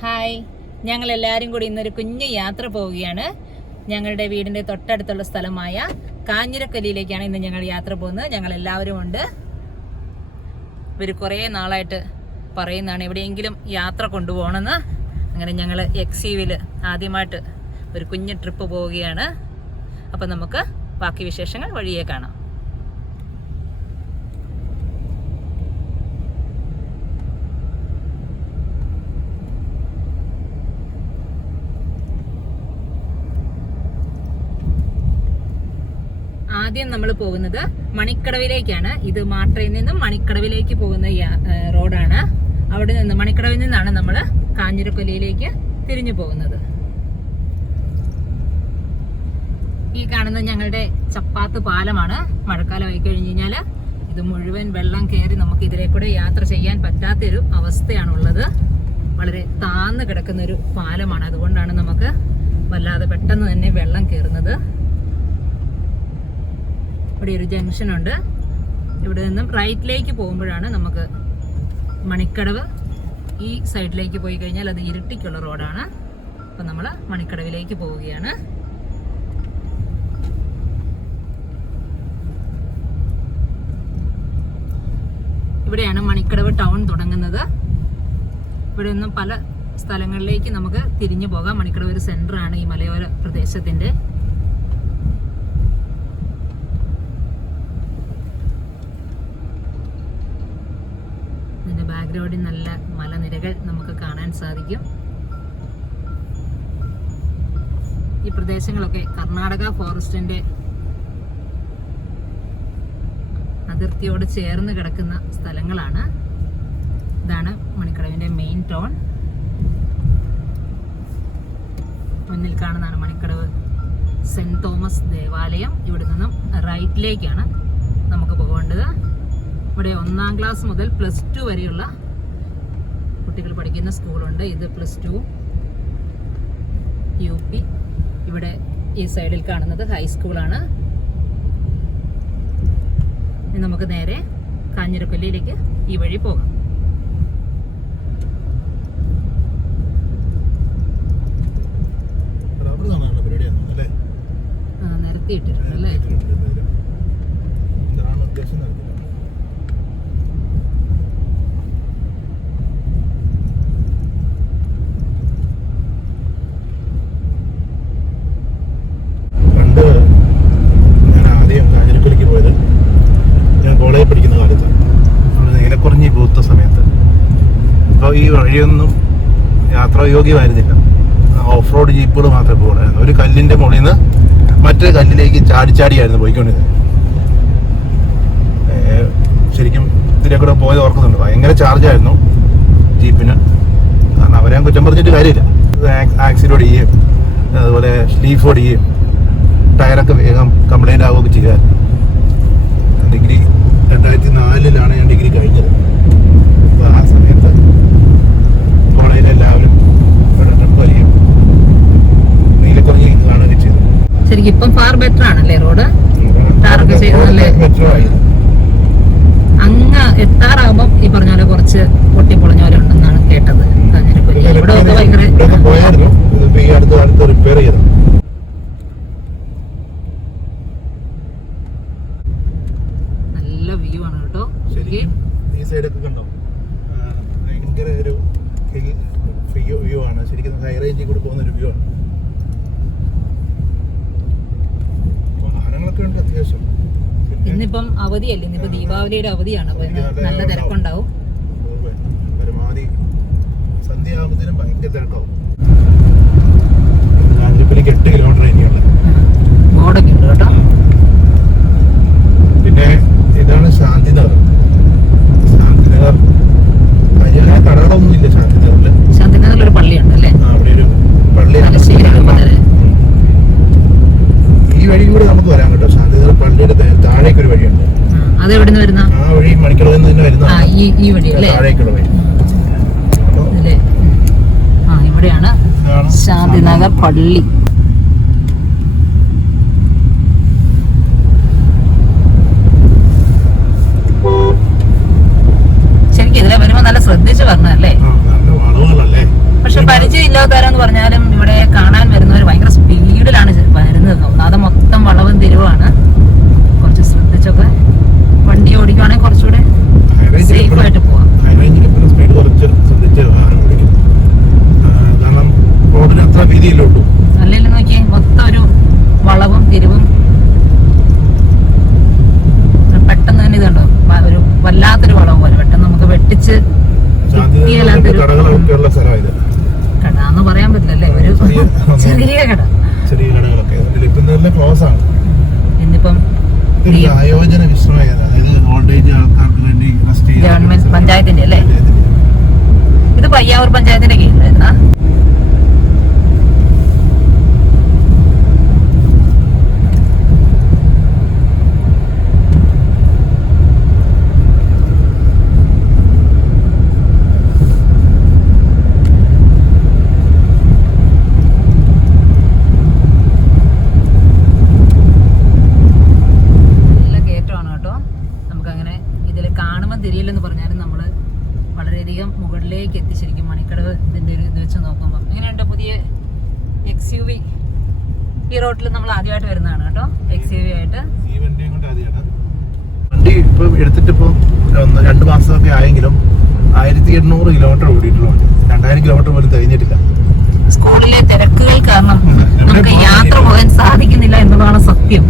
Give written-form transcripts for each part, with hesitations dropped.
Hi, ഞങ്ങളെല്ലാവരും കൂടി ഇന്നൊരു കുഞ്ഞു യാത്ര പോവുകയാണ്. ഞങ്ങളുടെ വീടിൻ്റെ തൊട്ടടുത്തുള്ള സ്ഥലമായ കാഞ്ഞിരക്കൊല്ലിയിലേക്കാണ് ഇന്ന് ഞങ്ങൾ യാത്ര പോകുന്നത്. ഞങ്ങളെല്ലാവരും ഉണ്ട്. ഇവർ കുറേ നാളായിട്ട് പറയുന്നതാണ് എവിടെയെങ്കിലും യാത്ര കൊണ്ടുപോകണമെന്ന്. അങ്ങനെ ഞങ്ങൾ XUV-ൽ ആദ്യമായിട്ട് ഒരു കുഞ്ഞു ട്രിപ്പ് പോവുകയാണ്. അപ്പം നമുക്ക് ബാക്കി വിശേഷങ്ങൾ വഴിയേ കാണാം. ആദ്യം നമ്മൾ പോകുന്നത് മണിക്കടവിലേക്കാണ്. ഇത് മാട്രയിൽ നിന്നും മണിക്കടവിലേക്ക് പോകുന്ന റോഡാണ്. അവിടെ നിന്ന് മണിക്കടവിൽ നിന്നാണ് നമ്മൾ കാഞ്ഞിരക്കൊല്ലിയിലേക്ക് തിരിഞ്ഞു പോകുന്നത്. ഈ കാണുന്നത് ഞങ്ങളുടെ ചപ്പാത്ത് പാലമാണ്. മഴക്കാലമായി കഴിഞ്ഞ് കഴിഞ്ഞാൽ ഇത് മുഴുവൻ വെള്ളം കയറി നമുക്ക് ഇതിലെ കൂടെ യാത്ര ചെയ്യാൻ പറ്റാത്തൊരു അവസ്ഥയാണുള്ളത്. വളരെ താന്ന് കിടക്കുന്ന ഒരു പാലമാണ്. അതുകൊണ്ടാണ് നമുക്ക് വല്ലാതെ പെട്ടെന്ന് തന്നെ വെള്ളം കയറുന്നത്. ഇവിടെ ഒരു ജംഗ്ഷൻ ഉണ്ട്. ഇവിടെ നിന്നും റൈറ്റിലേക്ക് പോകുമ്പോഴാണ് നമുക്ക് മണിക്കടവ്. ഈ സൈഡിലേക്ക് പോയി കഴിഞ്ഞാൽ അത് ഇരുട്ടിക്കുള്ള റോഡാണ്. അപ്പം നമ്മൾ മണിക്കടവിലേക്ക് പോവുകയാണ്. ഇവിടെയാണ് മണിക്കടവ് ടൗൺ തുടങ്ങുന്നത്. ഇവിടെ നിന്നും പല സ്ഥലങ്ങളിലേക്ക് നമുക്ക് തിരിഞ്ഞു പോകാം. മണിക്കടവ് ഒരു സെന്ററാണ് ഈ മലയോര പ്രദേശത്തിന്റെ. ബാക്ക്ഗ്രൗണ്ടിൽ നല്ല മലനിരകൾ നമുക്ക് കാണാൻ സാധിക്കും. ഈ പ്രദേശങ്ങളൊക്കെ കർണാടക ഫോറസ്റ്റിന്റെ അതിർത്തിയോട് ചേർന്ന് കിടക്കുന്ന സ്ഥലങ്ങളാണ്. ഇതാണ് മണിക്കടവിന്റെ മെയിൻ ടൗൺ. മുന്നിൽ കാണുന്നതാണ് മണിക്കടവ് സെന്റ് തോമസ് ദേവാലയം. ഇവിടെ നിന്നും റൈറ്റിലേക്കാണ് നമുക്ക് പോകേണ്ടത്. ഇവിടെ 1ാം ക്ലാസ് മുതൽ +2 വരെയുള്ള കുട്ടികൾ പഠിക്കുന്ന സ്കൂളുണ്ട്. ഇത് +2 UP. ഇവിടെ ഈ സൈഡിൽ കാണുന്നത് ഹൈസ്കൂളാണ്. നമുക്ക് നേരെ കാഞ്ഞിരക്കൊല്ലിയിലേക്ക് ഈ വഴി പോകാം. നിരത്തിയിട്ടിട്ടുണ്ടല്ലേ? ഈ വഴിയൊന്നും യാത്രായോഗ്യമായിരുന്നില്ല. ഓഫ് റോഡ് ജീപ്പുകൾ മാത്രമേ പോകണമായിരുന്നു. ഒരു കല്ലിന്റെ മുകളിൽ നിന്ന് മറ്റൊരു കല്ലിലേക്ക് ചാടിയായിരുന്നു പോയിക്കൊണ്ടിരുന്നത്. ശരിക്കും ഇതിലെ കൂടെ പോയത് ഓർക്കുന്നുണ്ട്. ഭയങ്കര ചാർജായിരുന്നു ജീപ്പിന്. കാരണം അവരെ കുറ്റം പറഞ്ഞിട്ട് കാര്യമില്ല. ആക്സിഡന്റ് ഓടിക്കുകയും അതുപോലെ സ്ലീഫ് ഓടിക്കുകയും ടയറൊക്കെ വേഗം കംപ്ലൈന്റ് ആവുകയൊക്കെ ചെയ്യാൻ. ഡിഗ്രി 2004 ഞാൻ ഡിഗ്രി കഴിഞ്ഞത്. അപ്പോൾ ആ സമയത്ത് കോളേജിലെല്ലാവരും നീലക്കുറിഞ്ഞി ചെയ്തു. ശരിക്കും ഇപ്പം ഫാർ ബെറ്റർ ആണല്ലേ റോഡ്? ടാറൊക്കെ ചെയ്തല്ലേ? അങ്ങ് എത്താറാകുമ്പോൾ ഈ പറഞ്ഞ പോലെ കുറച്ച് പൊട്ടിപ്പൊളഞ്ഞ പോലെ ഉണ്ടെന്നാണ് കേട്ടത്. ഇവിടെ ഭയങ്കര പോയായിരുന്നു. ഈ അടുത്ത കാലത്ത് റിപ്പയർ ചെയ്തു. നല്ല വ്യൂ ആണ് കേട്ടോ. ഈ സൈഡൊക്കെ കണ്ടോ? ഭയങ്കര ഒരു വ്യൂ ആണ്. ശരിക്കും ഹൈ റേഞ്ചിൽ കൂടി പോകുന്ന ഒരു വ്യൂ ആണ്. വാഹനങ്ങളൊക്കെ ഉണ്ട് അത്യാവശ്യം. ഇന്നിപ്പം അവധിയല്ലേ? ഇന്നിപ്പോ ദീപാവലിയുടെ അവധിയാണ്. അപ്പൊ നല്ല തിരക്കുണ്ടാവും. പരമാവധി സന്ധ്യയാകുമ്പോഴത്തേനും ഭയങ്കര തിരക്കാവും. കാഞ്ഞിരപ്പള്ളിക്ക് 8 കിലോമീറ്റർ ഇനിയുണ്ട്. ബോർഡൊക്കെ ഉണ്ട് കേട്ടോ. പിന്നെ ഇതാണ് ശാന്തിനഗർ. ശാന്തിനഗർ വലിയ കടകളൊന്നും ഇല്ല ശാന്തിനഗറില്. ശാന്തിനഗറിൽ ഒരു പള്ളിയുണ്ട് അല്ലേ? അവിടെ ഒരു പള്ളിയാണ്. ഈ വഴി കൂടെ നമുക്ക് വരാൻ കേട്ടോ. ശാന്തിനഗർ പള്ളിയുടെ താഴേക്ക് ഒരു വഴിയുണ്ട്. അത് എവിടെ നിന്ന് വരുന്ന? ആ വഴി മണിക്കടവിൽ നിന്ന് വരുന്ന ഈ വഴി അല്ലേ? താഴേക്കുള്ള വഴി. ഇവിടെയാണ് ശാന്തിനഗർ പള്ളി. ശരിക്കും ഇതിലെ വരുമ്പോ നല്ല ശ്രദ്ധിച്ചു പറഞ്ഞല്ലേ? പക്ഷെ വല്ലാത്തൊരു വളവ് പോലെ പെട്ടെന്ന് നമുക്ക് വെട്ടിച്ച് കിട്ടിയാലാത്തൊരു കടകളൊക്കെ ഉള്ള സ്ഥലമായത്. കട എന്ന് പറയാൻ പറ്റില്ലല്ലേ, ഒരു ചെറിയ കട. ചെറിയ കടകളൊക്കെ ഇപ്പം നല്ല ക്ലോസ് ആണ്. ഇന്നിപ്പം ആയോജന വിശ്രമം, അതായത് ഓൾഡ് ഏജ് ആൾക്കാർക്ക് വേണ്ടി ഗവൺമെന്റ് പഞ്ചായത്തിന്റെ അല്ലേ, ഇത് പയ്യാവൂർ പഞ്ചായത്തിന്റെ കീഴിലായിരുന്നാ? തിരിയില്ലെന്ന് പറഞ്ഞാലും നമ്മള് വളരെയധികം മുകളിലേക്ക് എത്തി. ശരിക്കും മണിക്കടവ് ഇതിന്റെ ഒരു ഇത് വെച്ച് നോക്കുമ്പോൾ എങ്ങനെയുണ്ട് പുതിയ XUV ഈ റോഡിൽ നമ്മൾ ആദ്യമായിട്ട് വരുന്നതാണ് കേട്ടോ. XUV ആയിട്ട് വണ്ടി ഇപ്പൊ എടുത്തിട്ട് ഇപ്പൊ 2 മാസമൊക്കെ ആയെങ്കിലും 1800 കിലോമീറ്റർ ഓടിയിട്ടുള്ളൂ. 2000 കിലോമീറ്റർ പോലും തികഞ്ഞിട്ടില്ല. സ്കൂളിലെ തിരക്കുകൾ കാരണം നമുക്ക് യാത്ര പോകാൻ സാധിക്കുന്നില്ല എന്നതാണ് സത്യം.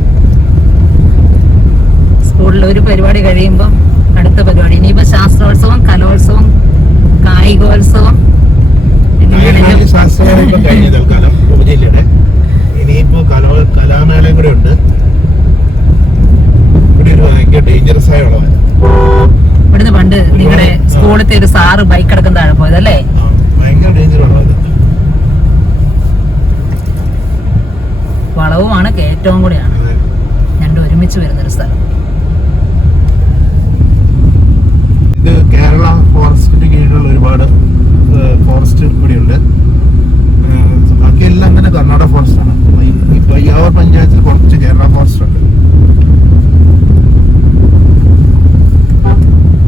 സ്കൂളിൽ ഒരു പരിപാടി കഴിയുമ്പോൾ അടുത്ത പരിപാടി, ഇനിയിപ്പോ ശാസ്ത്രോത്സവം, കലോത്സവം, കായികോത്സവം, കഴിഞ്ഞ തൽക്കാലം ഉപജില്ലയുടെ ഇനിയിപ്പോ കലാമേളയും കൂടെ ഉണ്ട്. ഇവിടെ ഒരു ഭയങ്കര ഡേഞ്ചറസ് ആയ ഉള്ളതാണ്. ഇവിടുന്ന് പണ്ട് നിങ്ങളുടെ സ്കൂളിലത്തെ ഒരു സാറ് ബൈക്ക് എടുക്കുന്ന താഴെ പോയതല്ലേ? ഭയങ്കര ഡേഞ്ചർ ഉള്ളത്. വളവുമാണ്, കയറ്റവും കൂടെയാണ്, രണ്ടും ഒരുമിച്ച് വരുന്നൊരു സ്ഥലം. ഇത് കേരള ഫോറസ്റ്റിന്റെ കീഴിലുള്ള ഒരുപാട് ഫോറസ്റ്റ് ഇവിടെയുണ്ട്. ബാക്കിയെല്ലാം തന്നെ കർണാടക ഫോറസ്റ്റ് ആണ്. ഈ പയ്യാവൂർ പഞ്ചായത്തിൽ കുറച്ച് കേരള ഫോറസ്റ്റ് ഉണ്ട്.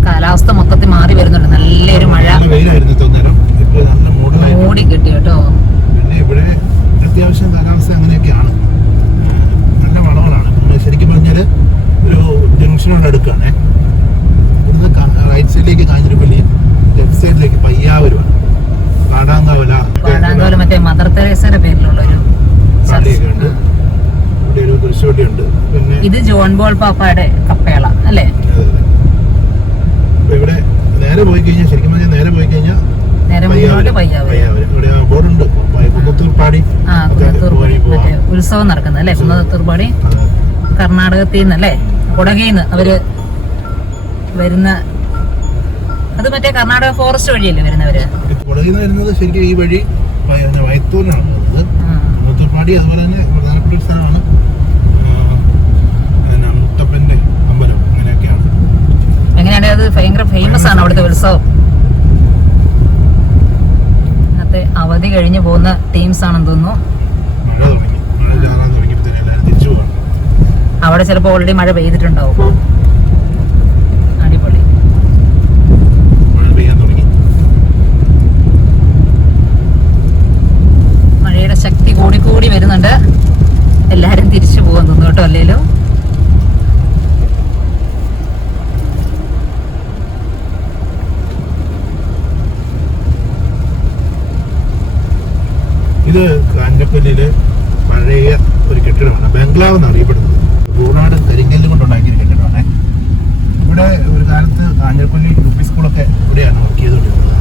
കാലാവസ്ഥ മൊത്തത്തിൽ മാറി വരുന്നുണ്ട്. നല്ലൊരു മഴ, വെയിലായിരുന്നു തോന്നേരം, ഇപ്പൊ നല്ല മൂടി കിട്ടി കേട്ടോ. പിന്നെ ഇവിടെ അത്യാവശ്യം കാലാവസ്ഥ അങ്ങനെയൊക്കെയാണ്. നല്ല വളവുകളാണ്. ശരിക്കും പറഞ്ഞാല് ഒരു ജംഗ്ഷനോട് അടുക്കാണേ. റൈറ്റ് സൈഡിലേക്ക് കാഞ്ഞിരപ്പള്ളിയും ലെഫ്റ്റ് സൈഡിലേക്ക് പയ്യാവൂരുമാണ്. കാടാങ്കാവല മറ്റേ മദർ തെരേസയുടെ പേരിലുള്ള ഒരു പള്ളിയൊക്കെ ഉണ്ട്. ഇവിടെ ഒരു കുരിശുപള്ളിയുണ്ട്. പിന്നെ ഇത് ജോൺ ബോൾ പാപ്പയുടെ കപ്പേള അല്ലേ? ഇവിടെ നേരെ പോയി കഴിഞ്ഞാൽ, ശരിക്കും പറഞ്ഞാൽ നേരെ പോയി കഴിഞ്ഞാൽ പയ്യാവൂര്. ഇവിടെ ബോർഡുണ്ട് കുന്നത്തൂർപ്പാടി ഉത്സവം നടക്കുന്നത് അല്ലേ? കുന്നത്തൂർപ്പാടി കർണാടകത്തിൽ നിന്നല്ലേ, കുടകയിൽ അവര് വരുന്ന, അത് മറ്റേ കർണാടക ഫോറസ്റ്റ് വഴിയല്ലേ വരുന്നവര്? കുടകിൽ നിന്ന് വരുന്നത് ശരിക്കും ഈ വഴി വയത്തൂരിനാണ് വരുന്നത്. കുന്നത്തൂർപ്പാടി അതുപോലെ തന്നെ പ്രധാനപ്പെട്ട ഒരു സ്ഥലമാണ്. മുത്തപ്പന്റെ അമ്പലം, അങ്ങനെയൊക്കെയാണ്. എങ്ങനെയാണ് അത്? ഭയങ്കര ഫേമസ് ആണ് അവിടുത്തെ ഉത്സവം. ഇന്നത്തെ അവധി കഴിഞ്ഞു പോകുന്ന ടീംസ് ആണെന്ന് തോന്നുന്നു. മഴ ചാറാൻ തുടങ്ങിയപ്പോൾ എല്ലാവരും തിരിച്ചു പോകണം. അവിടെ ചിലപ്പോൾ ഓൾറെഡി മഴ പെയ്തിട്ടുണ്ടാവും. അടിപൊളി. മഴ പെയ്യാൻ തുടങ്ങി. മഴയുടെ ശക്തി കൂടി വരുന്നുണ്ട്. എല്ലാരും തിരിച്ചു പോകാൻ തോന്നുന്നു കേട്ടോ. അല്ലേലോ ഇത് കാഞ്ഞിരപ്പള്ളിയില് പഴയ ഒരു കെട്ടിടമാണ്. ബംഗ്ലാവ് എന്ന് അറിയപ്പെടുന്നത്. പൂർണ്ണാട് കരിങ്കല്ല് കൊണ്ടുണ്ടാക്കിയ കെട്ടിടമാണ്. ഇവിടെ ഒരു കാലത്ത് കാഞ്ഞിരപ്പള്ളി UP സ്കൂളൊക്കെ ഇവിടെയാണ് വർക്ക് ചെയ്തുകൊണ്ടിരുന്നത്.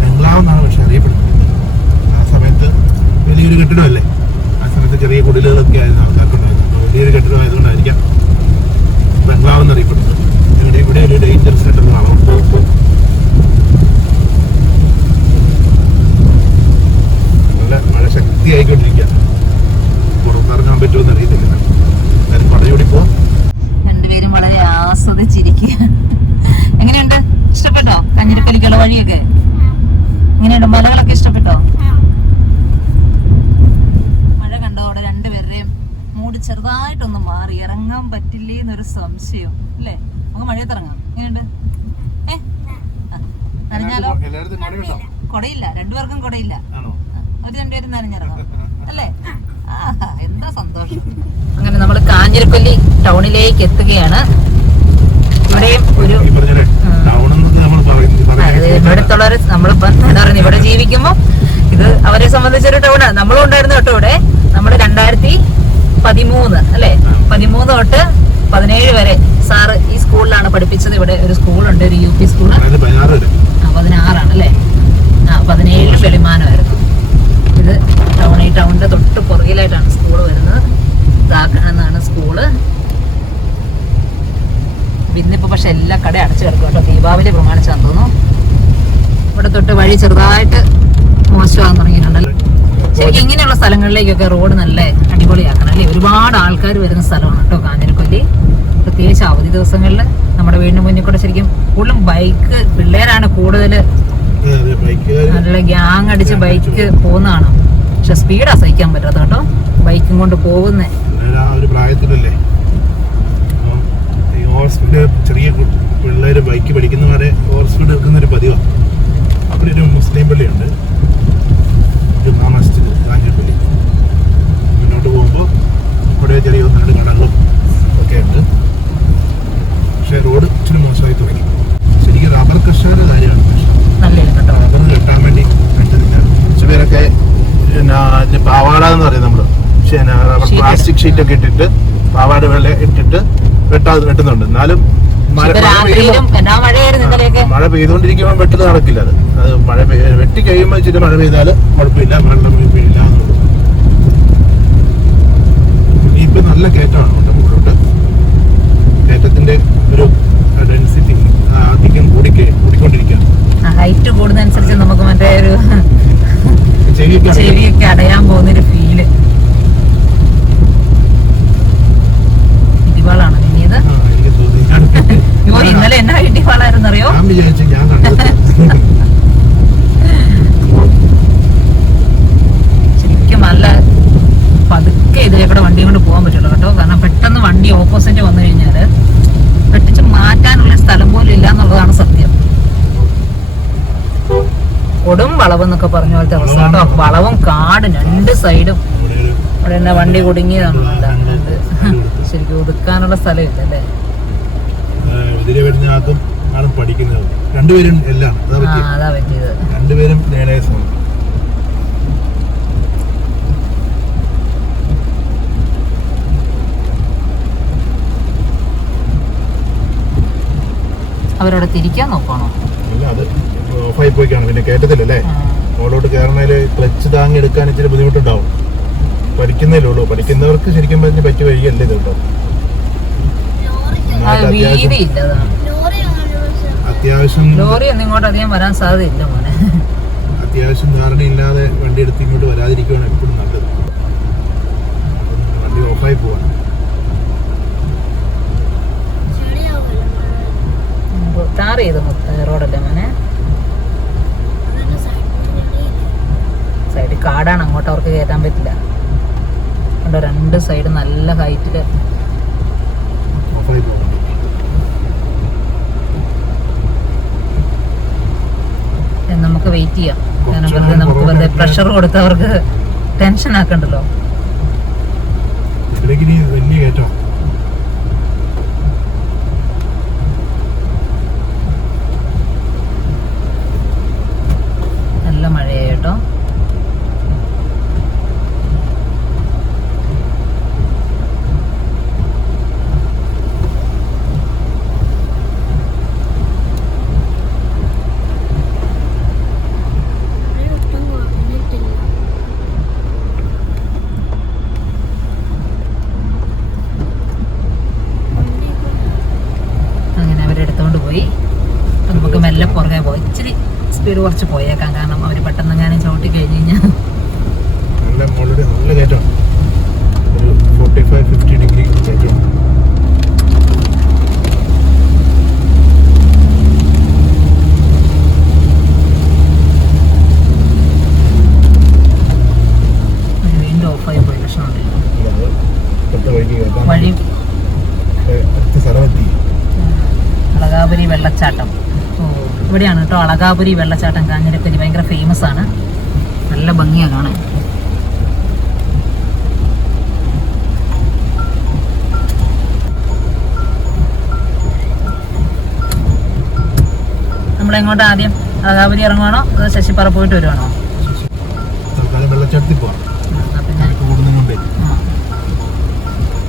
ബംഗ്ലാവ് എന്നാണ് പക്ഷെ അറിയപ്പെടുന്നത്. ആ സമയത്ത് വലിയൊരു കെട്ടിടമല്ലേ, ആ സമയത്ത് ചെറിയ കുടിലുകളൊക്കെ ആയിരുന്നു ആൾക്കാർക്കുണ്ടായിരുന്നത്. വലിയൊരു കെട്ടിടമായതുകൊണ്ടായിരിക്കാം ബംഗ്ലാവ് എന്നറിയപ്പെടുന്നത്. ഇവിടെ ഒരു ഡേഞ്ചറസ് ആയിട്ടുള്ളതാണ്. മഴ ശക്തിയായിക്കൊണ്ടിരിക്കുക. പുറത്തിറങ്ങാൻ പറ്റുമെന്ന് അറിയത്തില്ല. എല്ലാവരും പടയോടി പോവാം. രണ്ടുപേരും വളരെ ആസ്വദിച്ചിരിക്കുക. എങ്ങനെയുണ്ട്? ഇഷ്ടപ്പെട്ടോ കാഞ്ഞിരപ്പള്ളിക്കുള്ള വഴിയൊക്കെ? എങ്ങനെയുണ്ട്? മലകളൊക്കെ ഇഷ്ടപ്പെട്ടോ? മഴ കണ്ടോടെ രണ്ടുപേരുടെയും മൂഡ് ചെറുതായിട്ടൊന്ന് മാറി. ഇറങ്ങാൻ പറ്റില്ലേ എന്നൊരു സംശയം അല്ലേ? നമുക്ക് മഴയത്തിറങ്ങാം. എങ്ങനെയുണ്ട്? നനഞ്ഞാലോ? കൊടയില്ല, രണ്ടുപേർക്കും കൊടയില്ല. ഒരു രണ്ടുപേരും നനഞ്ഞിറങ്ങാം അല്ലേ? എന്താ സന്തോഷം. അങ്ങനെ നമ്മൾ കാഞ്ഞിരപ്പള്ളി ടൗണിലേക്ക് എത്തുകയാണ്. ഇവിടെയും ഒരു ഇവിടത്തുള്ളവർ നമ്മളിപ്പോ എന്താ പറയുന്നത്, ഇവിടെ ജീവിക്കുമ്പോ ഇത് അവരെ സംബന്ധിച്ചൊരു ടൗണാണ്. നമ്മളും ഉണ്ടായിരുന്നു കേട്ടോ ഇവിടെ. നമ്മള് 2013 അല്ലെ, 13 തൊട്ട് 17 വരെ സാറ് ഈ സ്കൂളിലാണ് പഠിപ്പിച്ചത് ഇവിടെ ഒരു സ്കൂളുണ്ട്, ഒരു UP സ്കൂള്. 16 ആണല്ലേ? 17 വെളിമാനമായിരുന്നു. ഇത് ടൗണിന്റെ തൊട്ട് പുറകിലായിട്ടാണ് സ്കൂള് വരുന്നത്. ഇതാക്കണമെന്നാണ് സ്കൂള്. ഇന്നിപ്പോ പക്ഷെ എല്ലാ കടയും അടച്ചു കിടക്കും കേട്ടോ, ദീപാവലി പ്രമാണിച്ചാന്ന് തോന്നുന്നു. ഇവിടെ തൊട്ട് വഴി ചെറുതായിട്ട് മോശമാകാൻ തുടങ്ങിയിട്ടുണ്ടല്ലോ. ശരിക്കും ഇങ്ങനെയുള്ള സ്ഥലങ്ങളിലേക്കൊക്കെ റോഡ് നല്ല അടിപൊളിയാക്കണം അല്ലേ? ഒരുപാട് ആൾക്കാർ വരുന്ന സ്ഥലമാണ് കേട്ടോ കാഞ്ഞിരക്കൊല്ലി. പ്രത്യേകിച്ച് അവധി ദിവസങ്ങളിൽ നമ്മുടെ വീടിന് മുന്നിൽ കൂടെ ശരിക്കും കൂടുതലും ബൈക്ക് പിള്ളേരാണ് കൂടുതൽ, നല്ല ഗ്യാങ് അടിച്ച് ബൈക്ക് പോകുന്നതാണ്. പക്ഷെ സ്പീഡ് അസഹിക്കാൻ പറ്റാത്ത കേട്ടോ ബൈക്കും കൊണ്ട് പോകുന്നേ. ചെറിയ പിള്ളേര് ബൈക്ക് പഠിക്കുന്നവരെ ഓവർ സ്പീഡ് എടുക്കുന്നൊരു പതിവാണ്. അവിടെ ഒരു മുസ്ലിം പള്ളിയുണ്ട്, ജുമാ മസ്ജിദ് കാഞ്ഞിരപ്പള്ളി. മുന്നോട്ട് പോകുമ്പോൾ ഇവിടെ ചെറിയ 1-2 കടകളും ഒക്കെ ഉണ്ട്. പക്ഷേ റോഡ് ഇച്ചിരി മോശമായി തുടങ്ങി. ശരിക്കും റബ്ബർ കർഷകരുടെ കാര്യമാണ് റബ്ബർ കെട്ടാൻ വേണ്ടി കുറച്ച് പേരൊക്കെ പാവാട എന്ന് പറയും നമ്മള്, പ്ലാസ്റ്റിക് ഷീറ്റൊക്കെ ഇട്ടിട്ട് പാവാട വെള്ള ഇട്ടിട്ട് വെട്ടുന്നുണ്ട്. എന്നാലും മഴ പെയ്തുകൊണ്ടിരിക്കുമ്പോൾ വെട്ടല് നടക്കില്ല. അത് മഴ വെട്ടി കഴിയുമ്പോൾ ഇച്ചിരി മഴ പെയ്താൽ കുഴപ്പമില്ല, വെള്ളം വീഴില്ല. ഇപ്പൊ നല്ല കയറ്റമാണ് മുകളിലോട്ട്. കയറ്റത്തിന്റെ ഒരു ഡെൻസിറ്റി അധികം കൂടിക്കൊണ്ടിരിക്കുകയാണ്. ഹൈറ്റ് കൂടുന്നതനുസരിച്ച് നമുക്ക് മറ്റേ ഒരു ചെവിയൊക്കെ അടയാൻ പോകുന്നൊരു ഫീല്. ഇടിവാളാണ് പിന്നീട്. ഇന്നലെ എന്നാ ഇടിവാളായിരുന്നറിയോ? ശരിക്കും നല്ല പതുക്കെ ഇതിലെ കൂടെ വണ്ടി കൊണ്ട് പോകാൻ പറ്റുള്ളൂ കേട്ടോ. കാരണം പെട്ടെന്ന് വണ്ടി ഓപ്പോസിറ്റ് വന്നു കഴിഞ്ഞാല് വെട്ടിച്ച് മാറ്റാനുള്ള സ്ഥലം പോലും ഇല്ല എന്നുള്ളതാണ് സത്യം. കൊടും വളവ് എന്നൊക്കെ പറഞ്ഞ പോലത്തെ അവസ്ഥ കേട്ടോ. വളവും കാടും 2 സൈഡും. അവിടെ എന്താ വണ്ടി കുടുങ്ങിയതാണ്. ശരിക്കും ഒതുക്കാനുള്ള സ്ഥലം ഇല്ലല്ലേ? രണ്ടുപേരും എല്ലാം അതാ പറ്റിയത്. രണ്ടുപേരും അവരവിടെ തിരിക്കാൻ നോക്കണോ? അത് ഓഫായി പോയിക്കാണ്. പിന്നെ കയറ്റത്തില്ലല്ലേ, മുകളിലോട്ട് കയറണേല് ക്ലച്ച് താങ്ങി എടുക്കാൻ ഇച്ചിരി ബുദ്ധിമുട്ടുണ്ടാവും. പഠിക്കുന്നതല്ലേ ഉള്ളൂ. പഠിക്കുന്നവർക്ക് ശരിക്കും പറഞ്ഞ് പറ്റിയ വഴിയല്ലേ ഇത് കേട്ടോ. അത്യാവശ്യം ലോറി ഒന്നും ഇങ്ങോട്ട് അധികം വരാൻ സാധ്യതയില്ല മോനെ. അത്യാവശ്യം ധാരണയില്ലാതെ വണ്ടി എടുത്ത് ഇങ്ങോട്ട് വരാതിരിക്കുവാണ് എപ്പോഴും നല്ലത്. വണ്ടി ഓഫായി പോവാണ്. ടാർ ചെയ്ത് റോഡല്ലേ മോനെ? സൈഡ് കാടാണ്, അങ്ങോട്ട് അവർക്ക് കയറ്റാൻ പറ്റില്ല. 2 സൈഡ് നല്ല ഹൈറ്റില്. നമുക്ക് വെയിറ്റ് ചെയ്യാം. കാരണം നമുക്ക് വെറുതെ പ്രഷർ കൊടുത്തവർക്ക് ടെൻഷൻ ആക്കണ്ടല്ലോ. നല്ല മഴയായി കേട്ടോ. നമുക്ക് മെല്ലെ പുറകെ പോയി ഇച്ചിരി സ്പീഡ് കുറച്ച് പോയേക്കാം. കാരണം അവർ പെട്ടെന്ന് ഞാൻ ചവിട്ടി കഴിഞ്ഞ് കഴിഞ്ഞാൽ വീണ്ടും ഓഫായി പോയി. ലക്ഷണമുണ്ട് വഴി. അളകാപുരി വെള്ളച്ചാട്ടം. ഇവിടെയാണ് കേട്ടോ അളകാപുരി വെള്ളച്ചാട്ടം. കാഞ്ഞിരപ്പള്ളി ഭയങ്കര ഫേമസ് ആണ്. നല്ല ഭംഗിയാണ് കാണാൻ. നമ്മളെങ്ങോട്ട് ആദ്യം അളകാപുരി ഇറങ്ങുവാണോ അതോ ശശിപ്പാറ പോയിട്ട് വരുവാണോ?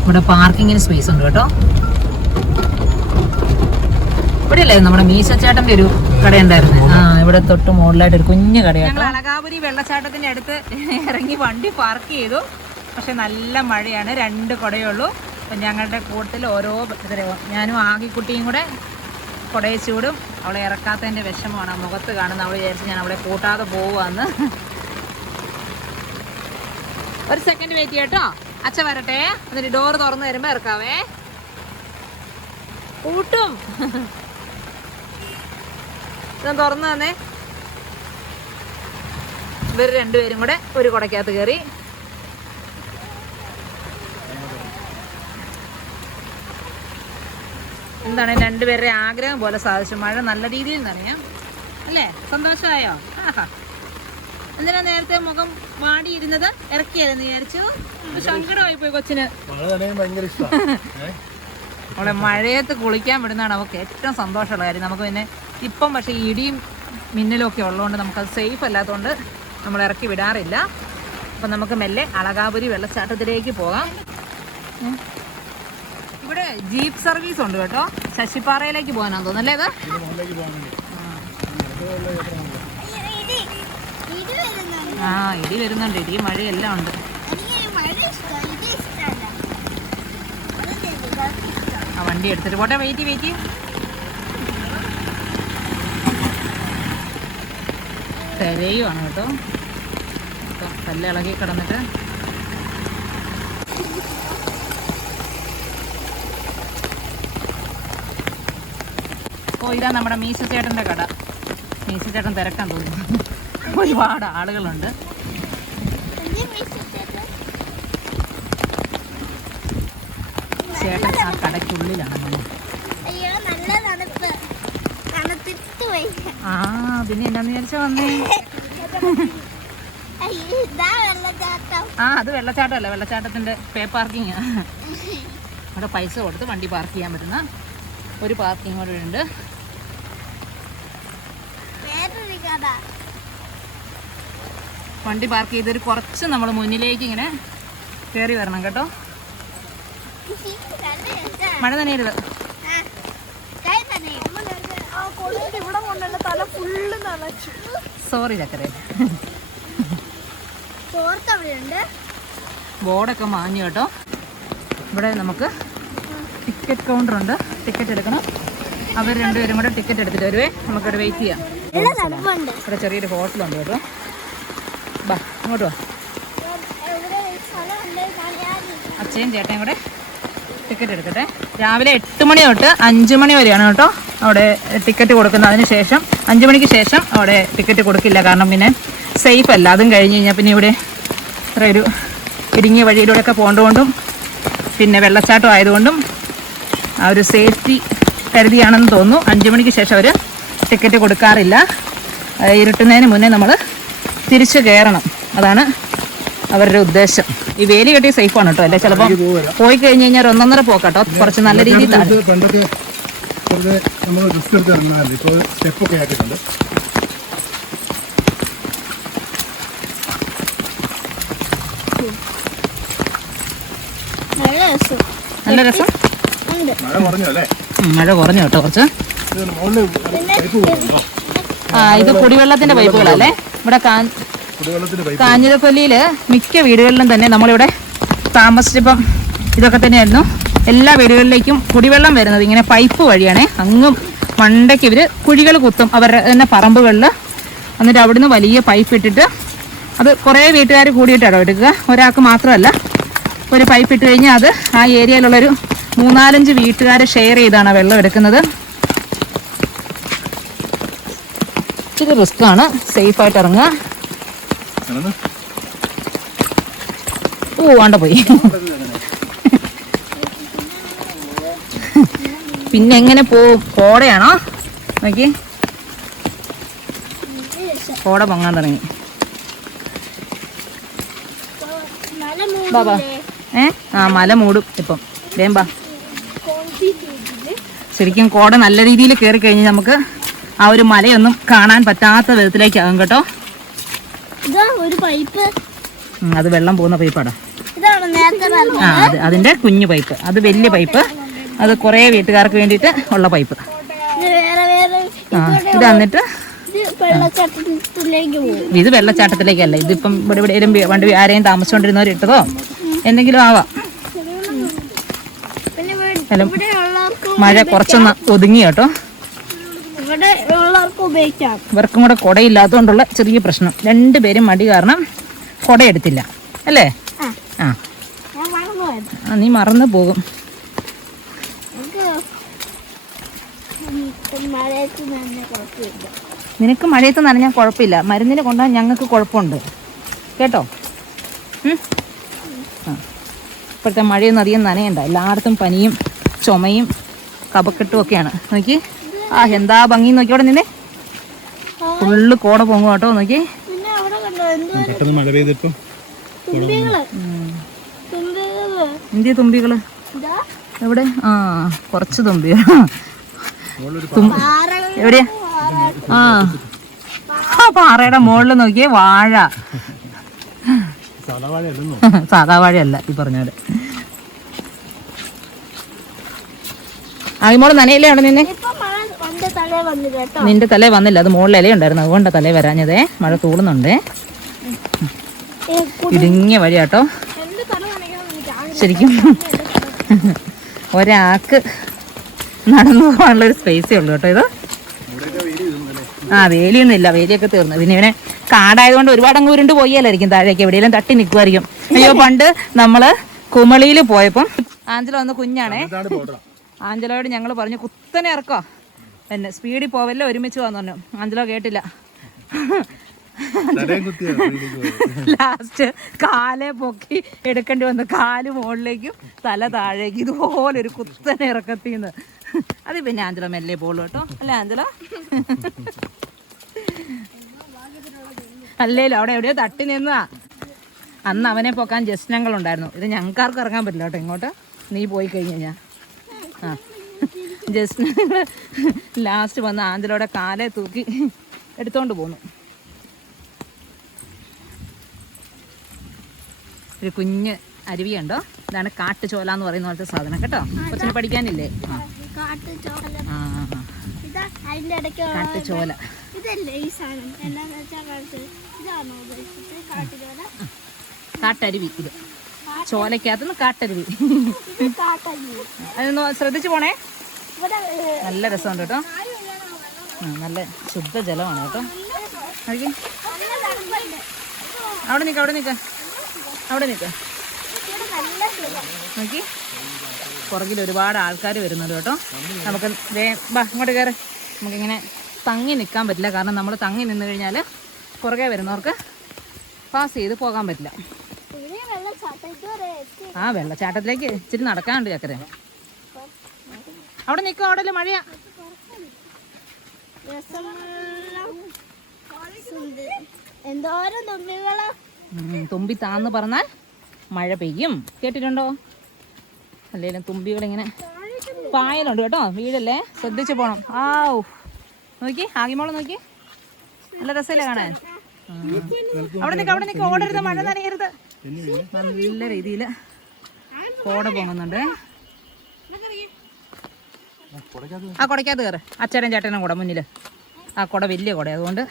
ഇവിടെ പാർക്കിങ്ങിന് സ്പേസ് ഉണ്ട് കേട്ടോ. ഇവിടെയല്ലേ നമ്മുടെ മീശച്ചേട്ടന്റെ ഒരു കടയുണ്ടായിരുന്നു. ആ, ഇവിടെ തൊട്ട് മുകളിലായിട്ട് ഒരു കുഞ്ഞു കടയാണ്. ഞങ്ങൾ അളകാപുരി വെള്ളച്ചാട്ടത്തിന്റെ അടുത്ത് ഇറങ്ങി വണ്ടി പാർക്ക് ചെയ്തു. പക്ഷെ നല്ല മഴയാണ്, 2 കുടയേ ഉള്ളൂ. അപ്പം ഞങ്ങളുടെ കൂട്ടത്തിൽ ഓരോ ഞാനും ആകിക്കുട്ടിയും കൂടെ കുടയെ ചൂടും. അവളെ ഇറക്കാത്തതിൻ്റെ വിഷമമാണ് മുഖത്ത് കാണുന്നത്. അവൾ വിചാരിച്ച് ഞാൻ അവളെ കൂട്ടാതെ പോവാന്ന്. ഒരു സെക്കൻഡ് വെയിറ്റ് ചെയ്യട്ടോ, അച്ഛ വരട്ടെ, എന്നിട്ട് ഡോർ തുറന്ന് വരുമ്പോൾ ഇറക്കാവേ. കൂട്ടും ഞാൻ തുറന്നു തന്നെ. ഇവർ 2 പേരും കൂടെ ഒരു കുടക്കകത്ത് കയറി. എന്താണ് 2 പേരുടെ ആഗ്രഹം പോലെ സാധിച്ചു. മഴ നല്ല രീതിയിൽ നനയാം അല്ലേ? സന്തോഷമായോ? ആഹാ, എന്തിനാ നേരത്തെ മുഖം വാടിയിരുന്നത്? ഇറക്കിയാലെന്ന് വിചാരിച്ചു. സങ്കടമായി പോയി കൊച്ചിന്. അവളെ മഴയത്ത് കുളിക്കാൻ വിടുന്നതാണ് അവൾക്ക് ഏറ്റവും സന്തോഷമുള്ള കാര്യം. നമുക്ക് പിന്നെ ഇപ്പം പക്ഷേ ഇടിയും മിന്നലും ഒക്കെ ഉള്ളതുകൊണ്ട് നമുക്കത് സേഫ് അല്ലാത്തതുകൊണ്ട് നമ്മൾ ഇറക്കി വിടാറില്ല. അപ്പം നമുക്ക് മെല്ലെ അളകാപുരി വെള്ളച്ചാട്ടത്തിലേക്ക് പോകാം. ഇവിടെ ജീപ്പ് സർവീസ് ഉണ്ട് കേട്ടോ. ശശിപ്പാറയിലേക്ക് പോകാനാന്ന് തോന്നുന്നല്ലേ അത്? ആ, ഇടി വരുന്നുണ്ട്. ഇടി മഴയെല്ലാം ഉണ്ട്. ആ, വണ്ടി എടുത്തിട്ട് പോട്ടെ. വെയിറ്റ് തിരയുവാണ് കേട്ടോ. കല്ല് ഇളകി കിടന്നിട്ട് ഇതാ നമ്മുടെ മീശച്ചേട്ടൻ്റെ കട. മീശച്ചേട്ടൻ തിരക്കാൻ തോന്നുന്നു. ഒരുപാട് ആളുകളുണ്ട്. ചേട്ടൻ ആ കടയ്ക്കുള്ളിലാണ്. ആ, പിന്നെ എന്നാന്ന് വിചാരിച്ചാ വന്നേ? ആ, അത് വെള്ളച്ചാട്ടമല്ല, വെള്ളച്ചാട്ടത്തിന്റെ പേ പാർക്കിങ്. അവിടെ പൈസ കൊടുത്ത് വണ്ടി പാർക്ക് ചെയ്യാൻ പറ്റുന്ന ഒരു പാർക്കിംഗ് കൂടെ ഉണ്ട്. വണ്ടി പാർക്ക് ചെയ്തൊരു കുറച്ച് നമ്മൾ മുന്നിലേക്ക് ഇങ്ങനെ കയറി വരണം കേട്ടോ. മഴ നനയരുത്. സോറി ചക്കരേ. ബോർഡൊക്കെ മാഞ്ഞു കേട്ടോ. ഇവിടെ നമുക്ക് ടിക്കറ്റ് കൗണ്ടർ ഉണ്ട്. ടിക്കറ്റ് എടുക്കണം. അവർ 2 പേരും കൂടെ ടിക്കറ്റ് എടുത്തിട്ട് വരുവേ. നമുക്കിവിടെ വെയിറ്റ് ചെയ്യാം. ഇവിടെ ചെറിയൊരു ഹോട്ടലുണ്ട് കേട്ടോ. ബാ, ഇങ്ങോട്ട് വാ. അച്ഛയും ചേട്ടയും കൂടെ ടിക്കറ്റ് എടുക്കട്ടെ. രാവിലെ 8 മണി തൊട്ട് 5 മണി വരെയാണ് കേട്ടോ അവിടെ ടിക്കറ്റ് കൊടുക്കുന്നത്. അതിന് ശേഷം 5 മണിക്ക് ശേഷം അവിടെ ടിക്കറ്റ് കൊടുക്കില്ല. കാരണം പിന്നെ സേഫ് അല്ല. അതും കഴിഞ്ഞ് കഴിഞ്ഞാൽ പിന്നെ ഇവിടെ ഇത്ര ഒരു ഇടുങ്ങിയ വഴിയിലൂടെയൊക്കെ പോകേണ്ടതുകൊണ്ടും പിന്നെ വെള്ളച്ചാട്ടം ആയതുകൊണ്ടും ആ ഒരു സേഫ്റ്റി കരുതിയാണെന്ന് തോന്നുന്നു 5 മണിക്ക് ശേഷം അവർ ടിക്കറ്റ് കൊടുക്കാറില്ല. ഇരുട്ടുന്നതിന് മുന്നേ നമ്മൾ തിരിച്ചു കയറണം. അതാണ് അവരുടെ ഉദ്ദേശം. ഈ വേലി കെട്ടി സേഫാണ് കേട്ടോ. അല്ലെ ചിലപ്പോൾ പോയി കഴിഞ്ഞ് കഴിഞ്ഞാൽ 1.5 പോക്കാട്ടോ. കുറച്ച് നല്ല രീതിയിൽ നല്ല രസം. മഴ കുറഞ്ഞു കേട്ടോ കുറച്ച്. ആ, ഇത് കുടിവെള്ളത്തിന്റെ പൈപ്പുകളല്ലേ. ഇവിടെ കാഞ്ഞിരക്കൊല്ലിയിൽ മിക്ക വീടുകളിലും തന്നെ നമ്മളിവിടെ താമസിച്ചപ്പം ഇതൊക്കെ തന്നെയായിരുന്നു. എല്ലാ വീടുകളിലേക്കും കുടിവെള്ളം വരുന്നത് ഇങ്ങനെ പൈപ്പ് വഴിയാണേ. അങ്ങും മണ്ടയ്ക്ക് ഇവർ കുഴികൾ കുത്തും അവരുടെ തന്നെ പറമ്പുകളിൽ. എന്നിട്ട് അവിടുന്ന് വലിയ പൈപ്പ് ഇട്ടിട്ട് അത് കുറേ വീട്ടുകാർ കൂടിയിട്ടാണോ എടുക്കുക. ഒരാൾക്ക് മാത്രമല്ല. ഒരു പൈപ്പ് ഇട്ട് കഴിഞ്ഞാൽ അത് ആ ഏരിയയിലുള്ളൊരു 3-4 വീട്ടുകാരെ ഷെയർ ചെയ്താണ് വെള്ളം എടുക്കുന്നത്. ഇച്ചിരി റിസ്ക്കാണ്. സേഫായിട്ട് ഇറങ്ങുക. വേണ്ട പോയി. പിന്നെ എങ്ങനെ പോവും? കോടയാണോ നോക്കി. കോട പൊങ്ങാൻ തുടങ്ങി. ബാബാ ആ, മല മൂടും ഇപ്പം. വേമ്പാ. ശരിക്കും കോട നല്ല രീതിയിൽ കയറി കഴിഞ്ഞ് നമുക്ക് ആ ഒരു മലയൊന്നും കാണാൻ പറ്റാത്ത വിധത്തിലേക്കാകും കേട്ടോ. അത് വെള്ളം പോകുന്ന പൈപ്പാടാ. ആ, അതിന്റെ കുഞ്ഞു പൈപ്പ്. അത് വലിയ പൈപ്പ്. അത് കുറേ വീട്ടുകാർക്ക് വേണ്ടിയിട്ട് ഉള്ള പൈപ്പ്. ഇത് എന്നിട്ട് വെള്ളച്ചാട്ടത്തിലേക്ക് പോകും. ഇത് വെള്ളച്ചാട്ടത്തിലേക്കല്ല, ഇതിപ്പം ഇവിടെ എവിടെയും പണ്ട് ആരെയും താമസിച്ചുകൊണ്ടിരുന്നവർ ഇട്ടതോ എന്തെങ്കിലും ആവാം. പിന്നെ മഴ കുറച്ചൊന്ന് ഒതുങ്ങി കേട്ടോ. ഇവിടെ ഉള്ളവർക്ക് ഉപയോഗിക്കാം. ഇവർക്കും കൂടെ കുടയില്ലാത്തതുകൊണ്ടുള്ള ചെറിയ പ്രശ്നം. രണ്ടുപേരും മടി കാരണം കുടയെടുത്തില്ല അല്ലേ? ആ നീ മറന്നു പോകും. നിനക്ക് മഴയത്ത് നനഞ്ഞാൽ കുഴപ്പമില്ല, മരുന്നിന് കൊണ്ടുപോകാൻ ഞങ്ങൾക്ക് കുഴപ്പമുണ്ട് കേട്ടോ. ഇപ്പോഴത്തെ മഴയൊന്നും അധികം നനയണ്ട, എല്ലായിടത്തും പനിയും ചുമയും കഫക്കെട്ടും ഒക്കെയാണ്. നോക്കി എന്താ ഭംഗി നോക്കിയോടെ നിന്നെ, ഫുള്ള് കോട പൊങ്ങും കേട്ടോ. നോക്കി മഴ പെയ്തിപ്പോ എന്തിയ തുമ്പികള് എവിടെ? ആ കുറച്ച് തുമ്പികൾ എവിടെയാ? ആ പാറയുടെ മുകളിൽ നോക്കിയേ വാഴ. സാധാ വാഴയല്ല ഈ പറഞ്ഞോട്. ആയിമോള് നനയില്ലേ അവിടെ നിന്നെ? നിന്റെ തലേ വന്നില്ല, അത് മുകളിൽ ഇലയുണ്ടായിരുന്നു, അതുകൊണ്ടാ തലേ വരാഞ്ഞതേ. മഴ തൂളുന്നുണ്ടേ, ഇടുങ്ങിയ വഴിയാട്ടോ. ശരിക്കും ഒരാൾക്ക് നടന്നു പോകാനുള്ളൊരു സ്പേസേ ഉള്ളൂ കേട്ടോ ഇത്. ആ വേലിയൊന്നും ഇല്ല, വേലിയൊക്കെ തീർന്നു. പിന്നെ ഇവനെ കാടായതുകൊണ്ട് ഒരുപാട് അങ്ങ് ഉരുണ്ട് പോയാലായിരിക്കും, താഴേക്ക് എവിടെയെങ്കിലും തട്ടി നിൽക്കുമായിരിക്കും. അയ്യോ പണ്ട് നമ്മള് കുമളിയിൽ പോയപ്പം ആഞ്ചലോ ഒന്ന് കുഞ്ഞാണേ, ആഞ്ചലോയോട് ഞങ്ങൾ പറഞ്ഞു കുത്തനെ ഇറക്കോ എന്നെ, സ്പീഡിൽ പോവല്ലോ ഒരുമിച്ച് വന്നു പറഞ്ഞു. ആഞ്ചലോ കേട്ടില്ല, ലാസ്റ്റ് കാലെ പൊക്കി എടുക്കേണ്ടി വന്നു, കാല് മുകളിലേക്കും തല താഴേക്കും, ഇതുപോലെ ഒരു കുത്തനെ ഇറക്കത്തിന്ന്. അത് പിന്നെ ആഞ്ചലോ മെല്ലെ പോളൂ കേട്ടോ, അല്ലേ ആഞ്ചലോ? അല്ലേലും അവിടെ എവിടെയോ തട്ടി നിന്നാ. അന്ന് അവനെ പൊക്കാൻ ജസ്നങ്ങളുണ്ടായിരുന്നു, ഇത് ഞങ്ങൾക്കാർക്കും ഇറങ്ങാൻ പറ്റില്ല കേട്ടോ ഇങ്ങോട്ട്, നീ പോയി കഴിഞ്ഞു ഞാൻ. ആ ജസ്നങ്ങൾ ലാസ്റ്റ് വന്ന് ആഞ്ചലോടെ കാലെ തൂക്കി എടുത്തോണ്ട് പോന്നു. ഒരു കുഞ്ഞ് അരുവിയുണ്ടോ, ഇതാണ് കാട്ടുചോല എന്ന് പറയുന്ന പോലത്തെ സാധനം കേട്ടോ. കൊച്ചിന് പഠിക്കാനില്ലേ? ആ കാട്ടുചോല. കാട്ടരുവി, ഇത് ചോലക്കകത്തുനിന്ന് കാട്ടരുവി. അതൊന്ന് ശ്രദ്ധിച്ചു പോണേ, നല്ല രസമുണ്ട് കേട്ടോ. നല്ല ശുദ്ധ ജലമാണ് കേട്ടോ. അവിടെ നിൽക്ക, അവിടെ നിൽക്ക, അവിടെ നിൽക്ക. നോക്കി പുറകിൽ ഒരുപാട് ആൾക്കാർ വരുന്നുണ്ട് കേട്ടോ. നമുക്ക് ഇങ്ങോട്ട് കയറി. നമുക്കിങ്ങനെ തങ്ങി നിൽക്കാൻ പറ്റില്ല, കാരണം നമ്മൾ തങ്ങി നിന്ന് കഴിഞ്ഞാൽ പുറകെ വരുന്നവർക്ക് പാസ് ചെയ്ത് പോകാൻ പറ്റില്ല. ആ വെള്ളച്ചാട്ടത്തിലേക്ക് ഇച്ചിരി നടക്കാനുണ്ട് ചക്കര. അവിടെ നിൽക്കും, അവിടെ അല്ലേ മഴയാ. തുമ്പി താന്ന് പറഞ്ഞാൽ മഴ പെയ്യും, കേട്ടിട്ടുണ്ടോ? അല്ലേലും തുമ്പികളിങ്ങനെ പായലുണ്ട് കേട്ടോ, വീടല്ലേ, ശ്രദ്ധിച്ചു പോണം. ആ നോക്കി ആകിമോളെ നോക്കി, നല്ല രസമല്ലേ കാണാൻ. അവിടെ നിൽക്ക, അവിടെ നിൽക്ക, ഓടരുത്, മഴ നനയരുത്. നല്ല രീതിയിൽ കോട പൊങ്ങുന്നുണ്ട്. ആ കുടയ്ക്കകത്ത് കയറ്, അച്ഛനും ചേട്ടനും കൂടെ മുന്നിൽ. ആ കുട വലിയ കുട, അതുകൊണ്ട്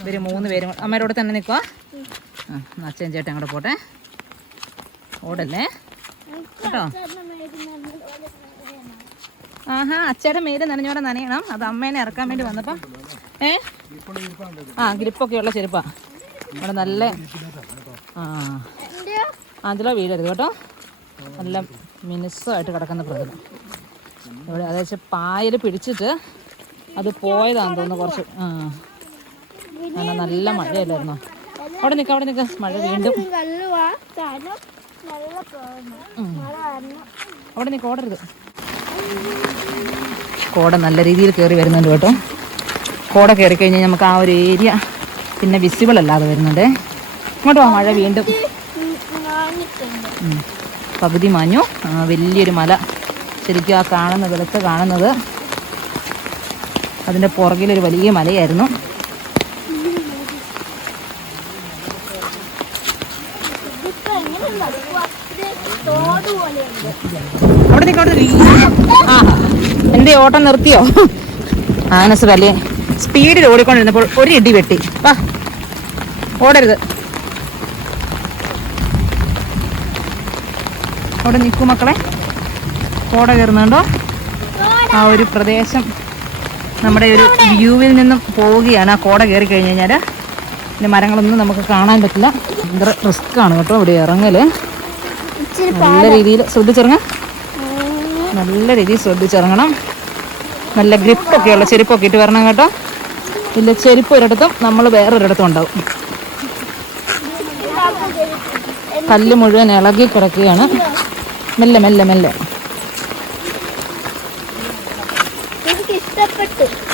ഇവർ 3 പേരും അമ്മയോട് തന്നെ നിൽക്കുക. അച്ഛനും ചേട്ടൻ കൂടെ പോട്ടെ, ഓടല്ലേ കേട്ടോ. ആഹാ അച്ഛയുടെ മേല് നനഞ്ഞോടെ നനയണം, അത് അമ്മേനെ ഇറക്കാൻ വേണ്ടി വന്നപ്പം ഗ്രിപ്പൊക്കെ ഉള്ള ചെരുപ്പാ. ഇവിടെ നല്ല ആഞ്ചലോ വീഴരുത് കേട്ടോ, നല്ല മിനുസമായിട്ട് കിടക്കുന്ന പ്രകൃതി. ഇവിടെ അതായത് പായൽ പിടിച്ചിട്ട് അത് പോയതാന്ന് തോന്നുന്നു കുറച്ച്. നല്ല മഴയല്ലായിരുന്നോ? അവിടെ നിൽക്കാം, അവിടെ നിൽക്കാം, മഴ വീണ്ടും. അവിടെ നിൽക്കാം, ഓടരുത്. കോട നല്ല രീതിയിൽ കയറി വരുന്നുണ്ട് കേട്ടോ. കോട കയറി കഴിഞ്ഞാൽ നമുക്ക് ആ ഒരു ഏരിയ പിന്നെ വിസിബിൾ അല്ലാതെ വരുന്നുണ്ട്. ഇങ്ങോട്ട് വാ, മഴ വീണ്ടും പകുതി മാഞ്ഞു. വലിയൊരു മല, ശരിക്കും ആ കാണുന്ന വെളുത്ത് കാണുന്നത് അതിൻ്റെ പുറകിലൊരു വലിയ മലയായിരുന്നു. അവിടെ നിൽക്കവിടെ എന്തേ ഓട്ടം നിർത്തിയോ? ആനസ് വലിയ സ്പീഡിൽ ഓടിക്കൊണ്ടിരുന്നപ്പോൾ ഒരു ഇടി വെട്ടി. വാ, ഓടരുത്. അവിടെ നിൽക്കൂ മക്കളെ. കോട കയറുന്നുണ്ടോ? ആ ഒരു പ്രദേശം നമ്മുടെ ഒരു വ്യൂവിൽ നിന്നും പോവുകയാണ്. ആ കോട കയറി കഴിഞ്ഞ് കഴിഞ്ഞാൽ പിന്നെ മരങ്ങളൊന്നും നമുക്ക് കാണാൻ പറ്റില്ല. ഭയങ്കര റിസ്ക് ആണ് കേട്ടോ ഇവിടെ ഇറങ്ങല്. നല്ല രീതിയിൽ ശ്രദ്ധിച്ചിറങ്ങാം. നല്ല രീതിയിൽ ശ്രദ്ധിച്ചിറങ്ങണം. നല്ല ഗ്രിപ്പൊക്കെയുള്ള ചെരുപ്പൊക്കെ ഇട്ട് വരണം കേട്ടോ. ഇല്ല ചെരുപ്പ് ഒരിടത്തും നമ്മൾ വേറൊരിടത്തും ഉണ്ടാവും. കല്ല് മുഴുവൻ ഇളകി കിടക്കുകയാണ്. മെല്ലെ മെല്ലെ മെല്ലെ.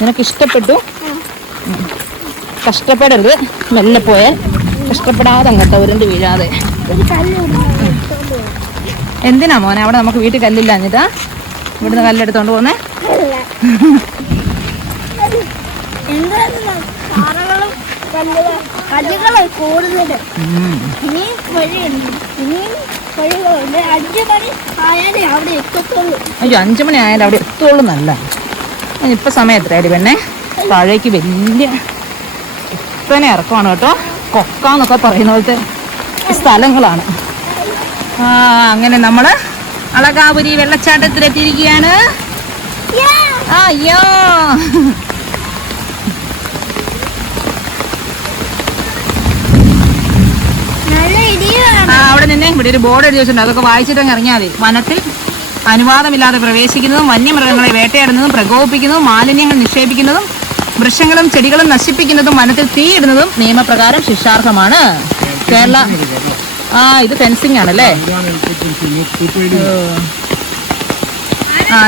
നിനക്ക് ഇഷ്ടപ്പെട്ടു? കഷ്ടപ്പെടരുത്, മെല്ലെ പോയാൽ കഷ്ടപ്പെടാതെ അങ്ങോട്ട് ഉരുണ്ട് വീഴാതെ. എന്തിനാ മോനെ അവിടെ നമുക്ക് വീട്ടിൽ കല്ലില്ല എന്നിട്ടാ ഇവിടുന്ന് കല്ലെടുത്തോണ്ട് പോന്നേ? അയ്യോ 5 മണി ആയാലും അവിടെ എത്തുള്ളൂ. നല്ല ഇപ്പൊ സമയം എത്രയാടി പെണ്ണെ? താഴേക്ക് വലിയ ഇപ്പനെ ഇറക്കമാണ് കേട്ടോ. കൊക്കാന്നൊക്കെ പറയുന്ന പോലത്തെ സ്ഥലങ്ങളാണ്. അങ്ങനെ നമ്മള് അളകാപുരി വെള്ളച്ചാട്ടത്തിലെത്തിയിരിക്കുകയാണ്. അയ്യോ അവിടെ നിന്നെ ഇവിടെ ഒരു ബോർഡ് എഴുതി വെച്ചിട്ടുണ്ട്. അതൊക്കെ വായിച്ചിട്ടങ്ങ് ഇറങ്ങിയാൽ മതി. വനത്തിൽ അനുവാദമില്ലാതെ പ്രവേശിക്കുന്നതും വന്യമൃഗങ്ങളെ വേട്ടയാടുന്നതും പ്രകോപിപ്പിക്കുന്നതും മാലിന്യങ്ങൾ നിക്ഷേപിക്കുന്നതും വൃക്ഷങ്ങളും ചെടികളും നശിപ്പിക്കുന്നതും വനത്തിൽ തീയിടുന്നതും നിയമപ്രകാരം ശിക്ഷാർഹമാണ്. കേരള ഇത് ഫെൻസിങ് ആണല്ലേ?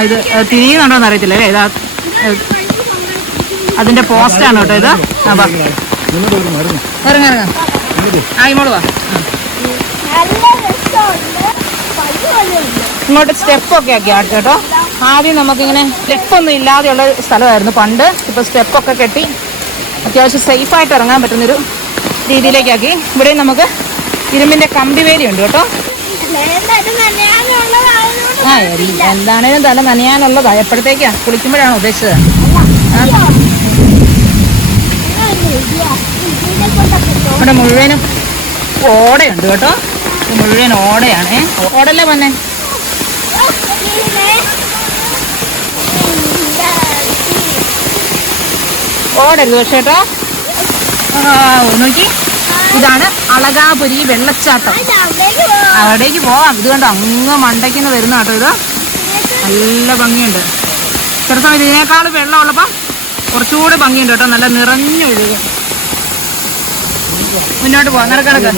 ഇത് തിരിയുന്നുണ്ടോന്ന് അറിയത്തില്ല അല്ലേ? ഇതാ അതിന്റെ പോസ്റ്റാണ് കേട്ടോ ഇത്. ഇറങ്ങ ഇങ്ങോട്ട് വാ. ഇങ്ങോട്ട് സ്റ്റെപ്പൊക്കെ ആക്കി ആട്ട് കേട്ടോ. ആദ്യം നമുക്കിങ്ങനെ സ്റ്റെപ്പൊന്നും ഇല്ലാതെയുള്ള സ്ഥലമായിരുന്നു പണ്ട്. ഇപ്പോൾ സ്റ്റെപ്പൊക്കെ കെട്ടി അത്യാവശ്യം സേഫായിട്ട് ഇറങ്ങാൻ പറ്റുന്നൊരു രീതിയിലേക്കാക്കി. ഇവിടെ നമുക്ക് ഇരുമ്പിന്റെ കമ്പി വേലിയുണ്ട് കേട്ടോ. എന്താണേലും തല നനയാനുള്ളതാ. എപ്പോഴത്തേക്കാ? കുളിക്കുമ്പോഴാണോ ഉദ്ദേശിച്ചത്? ഇവിടെ മുഴുവനും ഓടയുണ്ട് കേട്ടോ. മുഴുവൻ ഓടയാണേ. ഓടല്ലേ വന്നെ? ഓടരുത് പക്ഷേ കേട്ടോ. നോക്കി, ഇതാണ് അളകാപുരി വെള്ളച്ചാട്ടം. അവിടേക്ക് പോവാം. ഇത് കണ്ടോ അങ്ങ് മണ്ടയ്ക്കുന്ന വരുന്ന കേട്ടോ. ഇത് നല്ല ഭംഗിയുണ്ട്. ചില സമയത്ത് ഇതിനേക്കാൾ വെള്ളം ഉള്ളപ്പം കുറച്ചുകൂടെ ഭംഗിയുണ്ട് കേട്ടോ. നല്ല നിറഞ്ഞൊഴുകും. മുന്നോട്ട് പോവാം. നടക്കടക്ക്.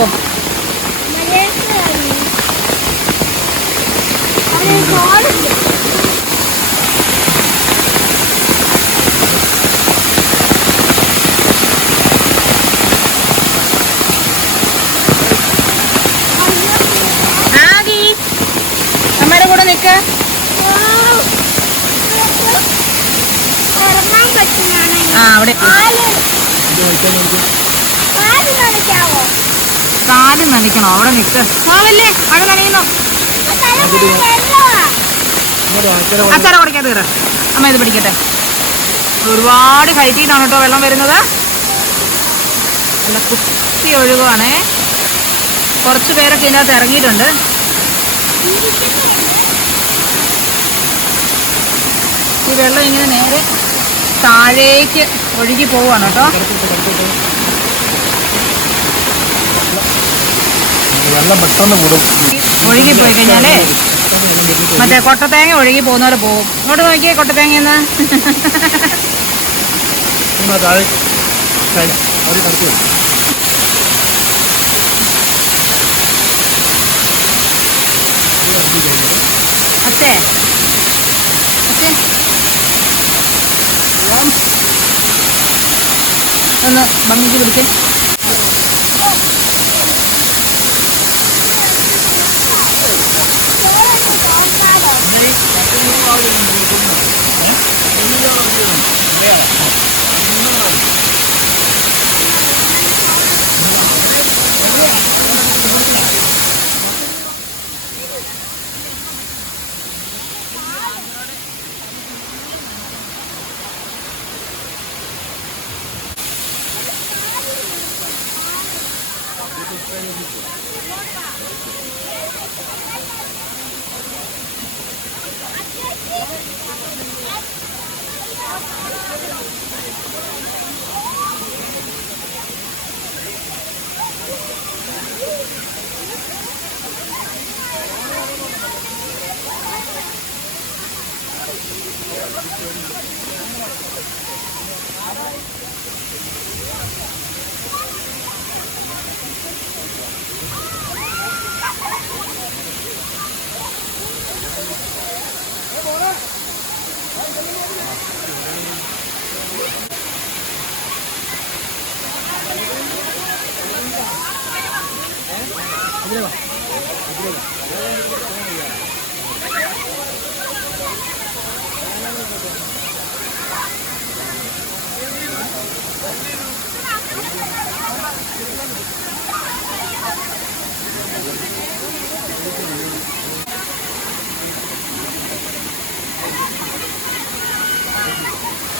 പോ. അമ്മയുടെ കൂടെ നിൽക്ക്. അവിടെ കാല് നനയ്ക്കണോ? അവിടെ നിൽക്ക്. പോവല്ലേ, അവിടെ നനയുന്നു. അച്ചാറ കുടിക്കാതെ കയറ. അമ്മ ഇത് പിടിക്കട്ടെ. ഒരുപാട് ഹൈറ്റിന്നാണ് കേട്ടോ വെള്ളം വരുന്നത്. നല്ല കുത്തി ഒഴുകുവാണേ. കുറച്ച് പേരൊക്കെ ഇതിനകത്ത് ഇറങ്ങിയിട്ടുണ്ട്. ഈ വെള്ളം ഇങ്ങനെ നേരെ താഴേക്ക് ഒഴുകി പോവാണ് കേട്ടോ. ഒഴുകി പോയി കഴിഞ്ഞാലേ മറ്റേ കൊട്ടത്തേങ്ങ ഒഴുകി പോകുന്ന പോലെ പോകും. ഇങ്ങോട്ട് നോക്കിയേ കൊട്ടത്തേങ്ങന്ന്. അച്ഛേ ഒന്ന് ഭംഗിക്ക് പിടിക്കേ.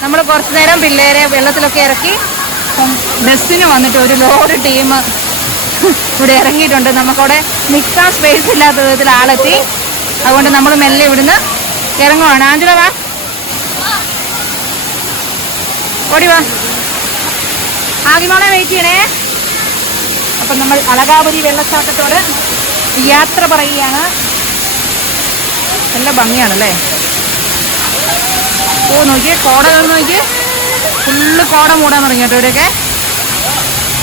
നമ്മൾ കുറച്ചു നേരം പിള്ളേരെ വെള്ളത്തിലൊക്കെ ഇറക്കി ബസ്സിന് വന്നിട്ട് ഒരു ലോഡ് ടീം ഇവിടെ ഇറങ്ങിയിട്ടുണ്ട്. നമുക്കവിടെ നിൽക്കാൻ സ്പേസ് ഇല്ലാത്ത വിധത്തിൽ ആളെത്തി. അതുകൊണ്ട് നമ്മൾ മെല്ലെ ഇവിടുന്ന് ഇറങ്ങുവാണ്. ആഞ്ചല വാ, ഓടി വാ. ആദ്യമോളെ വെയിറ്റ് ചെയ്യണേ. അപ്പം നമ്മൾ അളകാപുരി വെള്ളച്ചാട്ടത്തോട് യാത്ര പറയുകയാണ്. നല്ല ഭംഗിയാണല്ലേ. ഓ നോക്കിയേ, കോട നോക്കി, ഫുള്ള് കോട മൂടാൻ തുടങ്ങി കേട്ടോ ഇവിടെയൊക്കെ.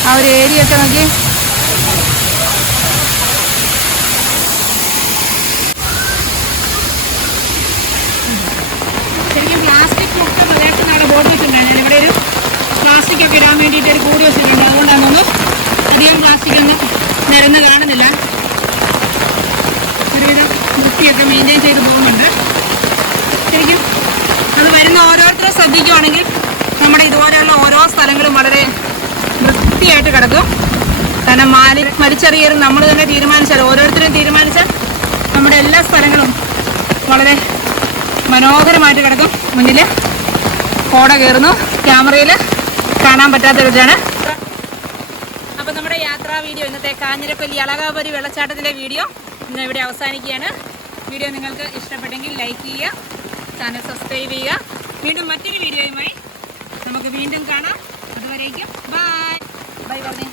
ആ ഒരു ഏരിയ ഒക്കെ നോക്കി. ശരിക്കും പ്ലാസ്റ്റിക് മുക്ത പ്രദേശം നാളെ ബോർഡ് വെച്ചിട്ടുണ്ടായിരുന്നു. ഞാൻ ഇവിടെ ഒരു പ്ലാസ്റ്റിക് ഒക്കെ ഇടാൻ വേണ്ടിയിട്ട് ഒരു കൂടി വെച്ചിട്ടുണ്ട്. അതുകൊണ്ടാണെന്ന് അധികം പ്ലാസ്റ്റിക് ഒന്നും നിരന്ന് കാണുന്നില്ല. ഒരുവിധം വൃത്തിയൊക്കെ മെയിൻറ്റെയിൻ ചെയ്ത് പോകുന്നുണ്ട്. ശരിക്കും അത് വരുന്ന ഓരോരുത്തരും ശ്രദ്ധിക്കുവാണെങ്കിൽ നമ്മുടെ ഇതുപോലെയുള്ള ഓരോ സ്ഥലങ്ങളും വളരെ വൃത്തിയായിട്ട് കിടക്കും. കാരണം വലിച്ചെറിയലും നമ്മൾ തന്നെ തീരുമാനിച്ചാൽ, ഓരോരുത്തരും തീരുമാനിച്ചാൽ നമ്മുടെ എല്ലാ സ്ഥലങ്ങളും വളരെ മനോഹരമായിട്ട് കിടക്കും. മുന്നിൽ കോട കയറുന്നു, ക്യാമറയിൽ കാണാൻ പറ്റാത്ത വിധമാണ്. അപ്പം നമ്മുടെ യാത്രാ വീഡിയോ, ഇന്നത്തെ കാഞ്ഞിരക്കൊല്ലി അളകാപുരി വെള്ളച്ചാട്ടത്തിലെ വീഡിയോ ഇന്ന് ഇവിടെ അവസാനിക്കുകയാണ്. വീഡിയോ നിങ്ങൾക്ക് ഇഷ്ടപ്പെട്ടെങ്കിൽ ലൈക്ക് ചെയ്യുക, ചാനൽ സബ്സ്ക്രൈബ് ചെയ്യുക. വീണ്ടും മറ്റൊരു വീഡിയോയുമായി നമുക്ക് വീണ്ടും കാണാം. അതുവരേക്കും ബൈ ബൈ പറഞ്ഞേ.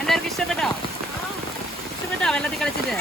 എല്ലാവർക്കും ഇഷ്ടപ്പെട്ടോ വെള്ളത്തിൽ കളിച്ചിട്ട്?